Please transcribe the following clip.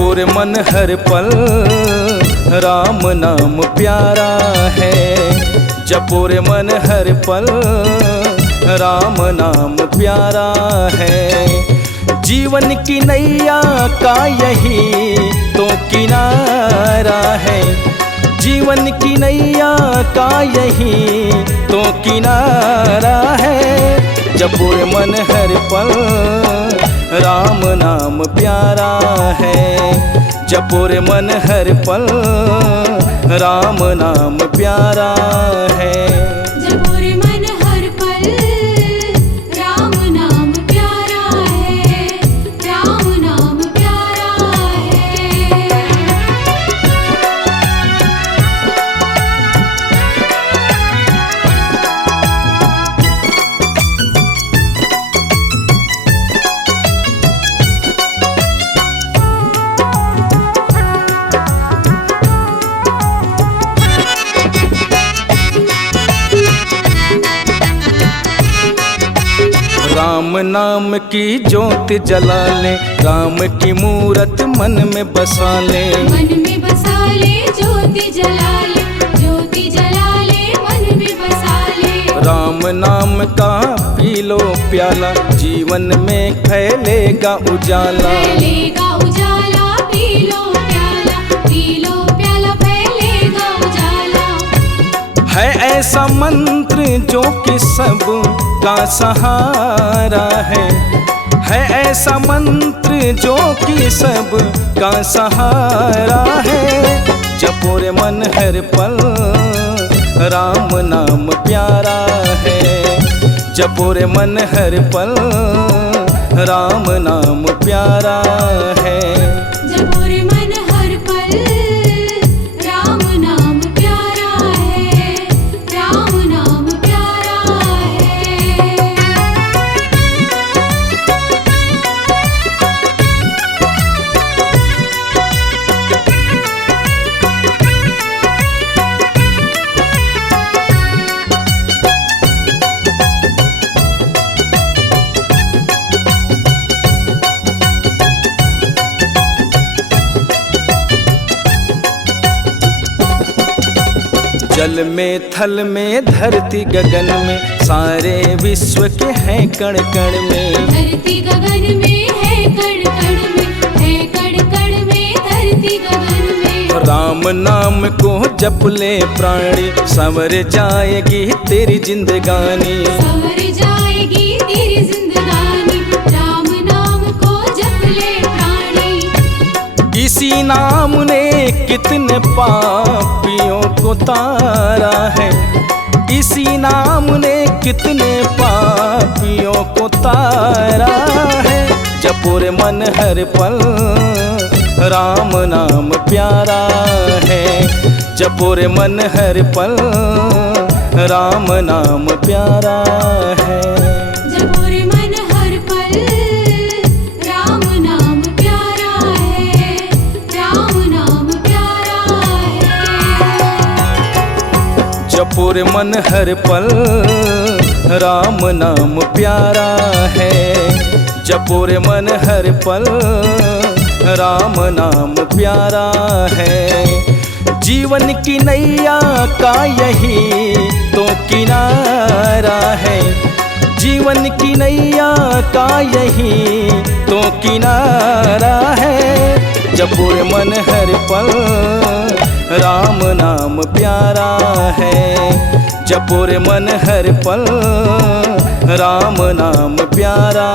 जपो रे मन हर पल राम नाम प्यारा है। जपो रे मन हर पल राम नाम प्यारा है। जीवन की नैया का यही तो किनारा है। जीवन की नैया का यही तो किनारा है। जपो रे मन हर पल राम नाम प्यारा है। जपो रे मन हर पल राम नाम प्यारा है। जपो रे मन हर पल राम नाम प्यारा है। राम नाम प्यारा है। राम नाम की ज्योत जला ले, राम की मूरत मन में बसा ले। मन में बसा ले ज्योति जला ले, ज्योति जला ले मन में बसा ले। राम नाम का पी लो प्याला, जीवन में फैलेगा उजाला। फैलेगा उजाला, पी लो प्याला फैलेगा उजाला। है ऐसा मंत्र जो कि सब का सहारा है। है ऐसा मंत्र जो कि सब का सहारा है। जपो रे मन हर पल राम नाम प्यारा है। जपो रे मन हर पल राम नाम प्यारा है। जपो रे मन हर पल राम नाम प्यारा है। राम नाम प्यारा है। जल में थल में धरती गगन में, सारे विश्व के हैं कण कण में। धरती गगन में है कण कण में, है कण कण में धरती गगन में। राम नाम को जप ले प्राणी, संवर जाएगी तेरी जिंदगानी। संवर जाएगी तेरी जिंदगानी। राम नाम को जप ले प्राणी। इसी नाम ने कितने पापियों को तारा है। इसी नाम ने कितने पापियों को तारा है। जपो रे मन हर पल राम नाम प्यारा है। जपो रे मन हर पल राम नाम प्यारा है। जपो रे मन हर पल राम नाम प्यारा है। राम नाम प्यारा है। जपो रे मन हर पल राम नाम प्यारा है। जपो रे मन हर पल राम नाम प्यारा है। जीवन की नैया का यही तो किनारा है। जीवन की नैया का यही तो किनारा है। जपो रे मन हर पल राम नाम प्यारा है। जपो रे मन हर पल राम नाम प्यारा